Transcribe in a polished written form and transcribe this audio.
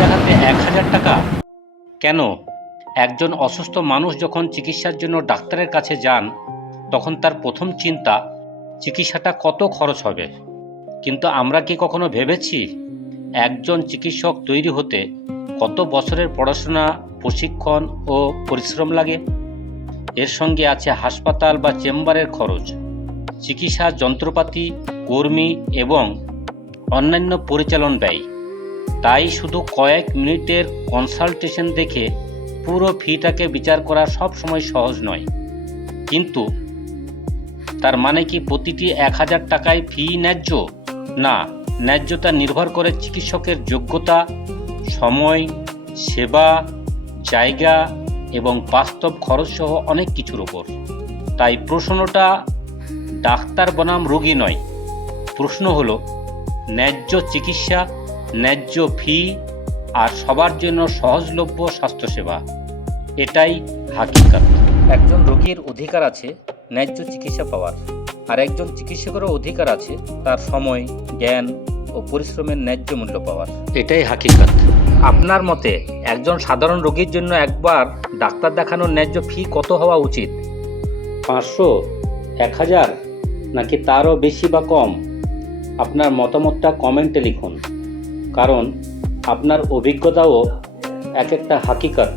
দেখাতে ১,০০০ টাকা? কেন? একজন অসুস্থ মানুষ যখন চিকিৎসার জন্য ডাক্তারের কাছে যান তখন তার প্রথম চিন্তা চিকিৎসাটা কত খরচ হবে। কিন্তু আমরা কি কখনো ভেবেছি একজন চিকিৎসক তৈরি হতে কত বছরের পড়াশোনা, প্রশিক্ষণ ও পরিশ্রম লাগে? এর সঙ্গে আছে হাসপাতাল বা চেম্বারের খরচ, চিকিৎসা যন্ত্রপাতি, কর্মী এবং অন্যান্য পরিচালন ব্যয়। তাই শুধু কয়েক মিনিটের কনসালটেশন দেখে পুরো ফিটাকে বিচার করা সব সময় সহজ নয়। কিন্তু তার মানে কি প্রতিটি ১,০০০ টাকায় ফি ন্যায্য? না, ন্যায্যতা নির্ভর করে চিকিৎসকের যোগ্যতা, সময়, সেবা, জায়গা এবং বাস্তব খরচ সহ অনেক কিছুর ওপর। তাই প্রশ্নটা ডাক্তার বনাম রোগী নয়, প্রশ্ন হলো ন্যায্য চিকিৎসা, ন্যায্য ফি আর সবার জন্য সহজলভ্য স্বাস্থ্যসেবা। এটাই হাকিকত। একজন রোগীর অধিকার আছে ন্যায্য চিকিৎসা পাওয়ার, আর একজন চিকিৎসকেরও অধিকার আছে তার সময়, জ্ঞান ও পরিশ্রমের ন্যায্য মূল্য পাওয়ার। এটাই হাকিকত। আপনার মতে একজন সাধারণ রোগীর জন্য একবার ডাক্তার দেখানোর ন্যায্য ফি কত হওয়া উচিত? ৫০০, ১,০০০ নাকি তারও বেশি বা কম? আপনার মতামতটা কমেন্টে লিখুন, কারণ আপনার অভিজ্ঞতাও এক একটা হাকিকত।